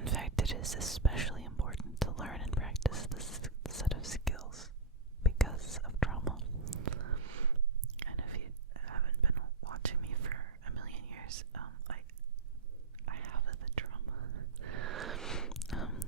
In fact, it is especially important to learn and practice this set of skills because of trauma. And if you haven't been watching me for a million years, I have the trauma. And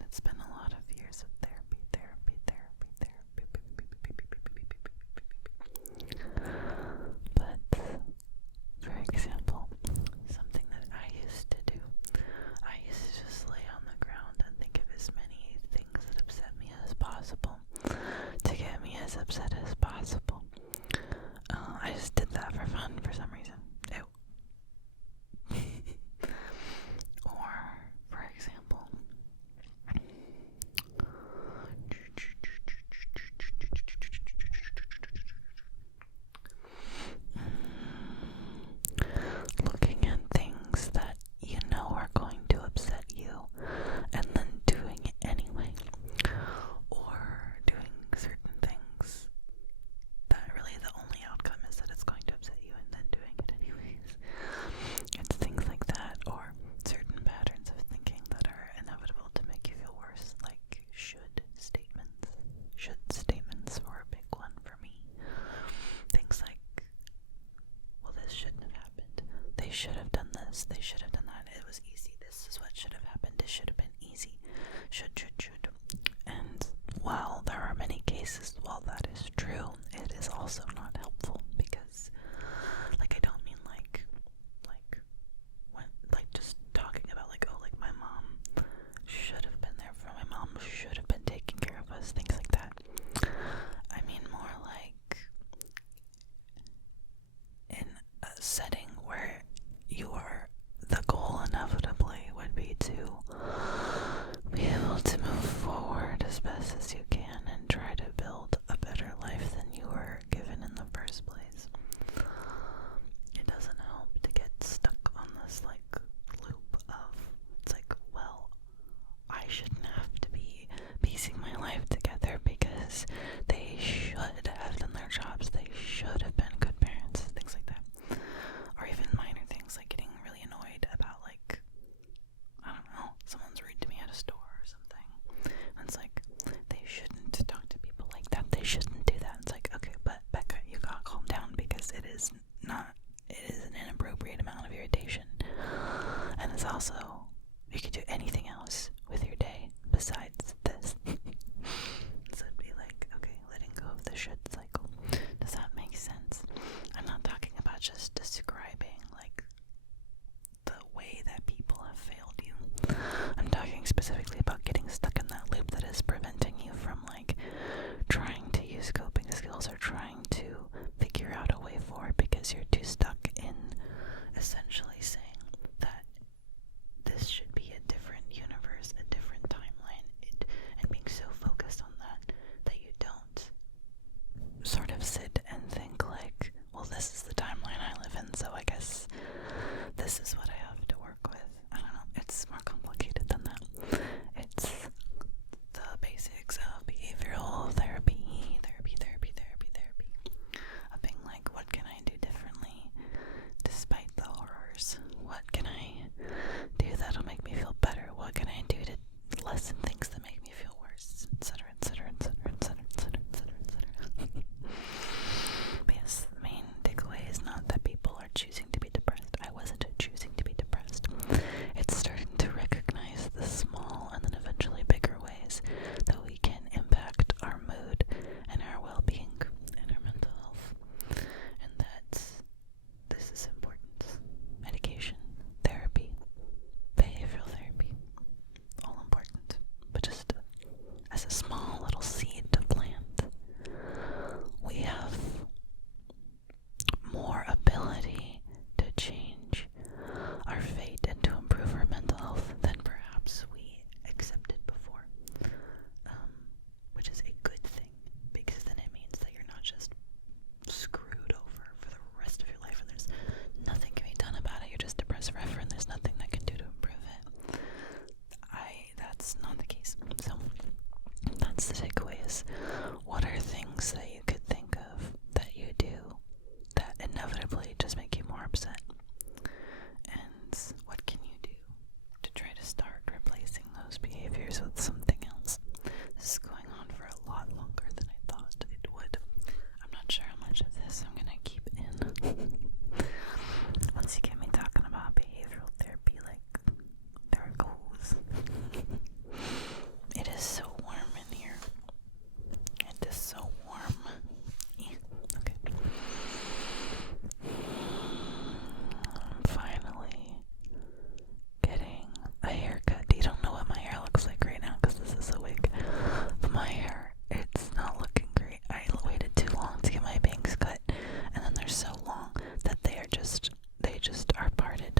it's been a lot of years of therapy. But, for example, something that I used to do, I used to just lay on the ground and think of as many things that upset me as possible to get me as upset as possible. I just did that for fun for some reason. Or, for example, looking at things that you know are going to upset you and then doing it anyway, or doing certain things that really the only outcome is that it's going to upset you and then doing it anyways. It's things like that, or certain patterns of thinking that are inevitable to make you feel worse, like should statements. Should statements were a big one for me. Things like, well, this shouldn't have happened. They should have done this. They should have done that. It was easy. This is what should have happened. It should have been easy. Should. And while there are many cases, while that is true, it is also not helpful because, like, I don't mean like when, like, just talking about like, oh, like my mom should have been there for my mom should have been taking care of us, things like that. I mean more like in a setting where the goal inevitably would be to be able to move forward as best as you can and try to build a better life than you were given in the first place. It doesn't help to get stuck on this like loop of, it's like, well, I shouldn't have to be piecing my life together because they should have done their jobs, they should have been good parents, things like that. Or even minor things like getting really annoyed about, like, I don't know, someone's rude to me at a store or something. And it's like, they should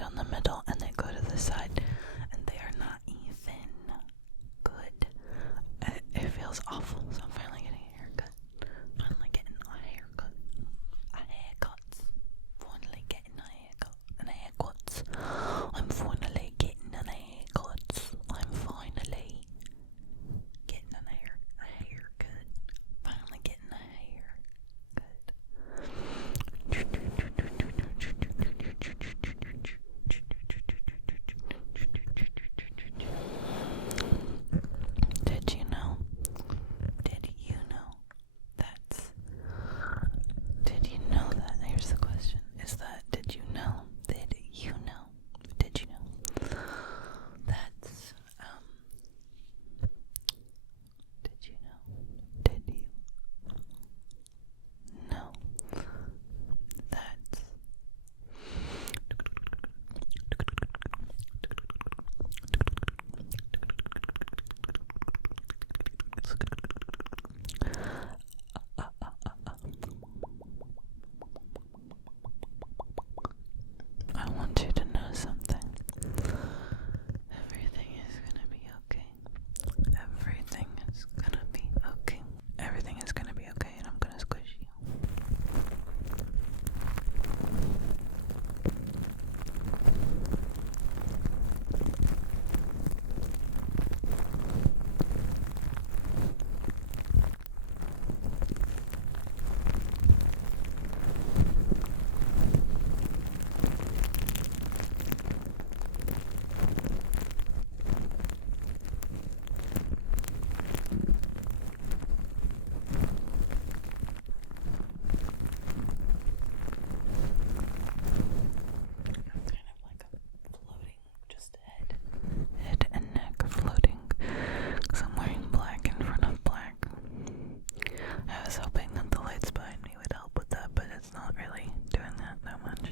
down the middle and they go to the side, and they are not even good. It feels awful, so I'm finally getting a haircut. Finally getting a haircut. A haircut. Finally getting a haircut. And a haircut. I'm finally getting an haircut. I'm finally getting a haircut. Finally getting a haircut. Did you know? Did you know that's Did you know that? Here's the question. Is that did you know? Did you know? Did you know? That's did you know? Did you know? That's I want you to know something. Everything is gonna be okay. Everything is gonna be okay. Everything is gonna be okay, and I'm gonna squish you. Head and neck floating, because I'm wearing black in front of black. I was hoping that the lights behind me would help with that, but it's not really doing that much.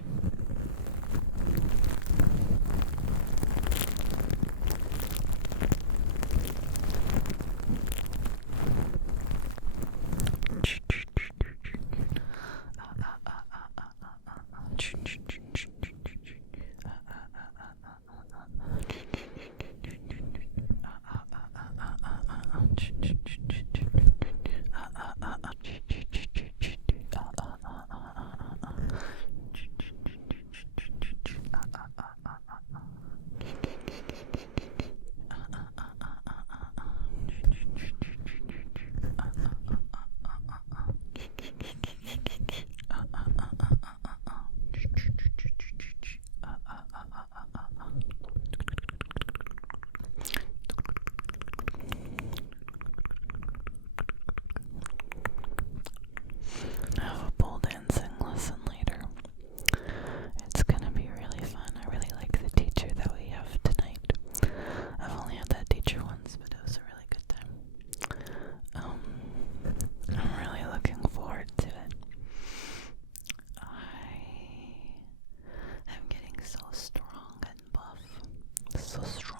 I have a pole dancing lesson later. It's gonna be really fun. I really like the teacher that we have tonight. I've only had that teacher once, but it was a really good time. I'm really looking forward to it. I am getting so strong and buff. So strong.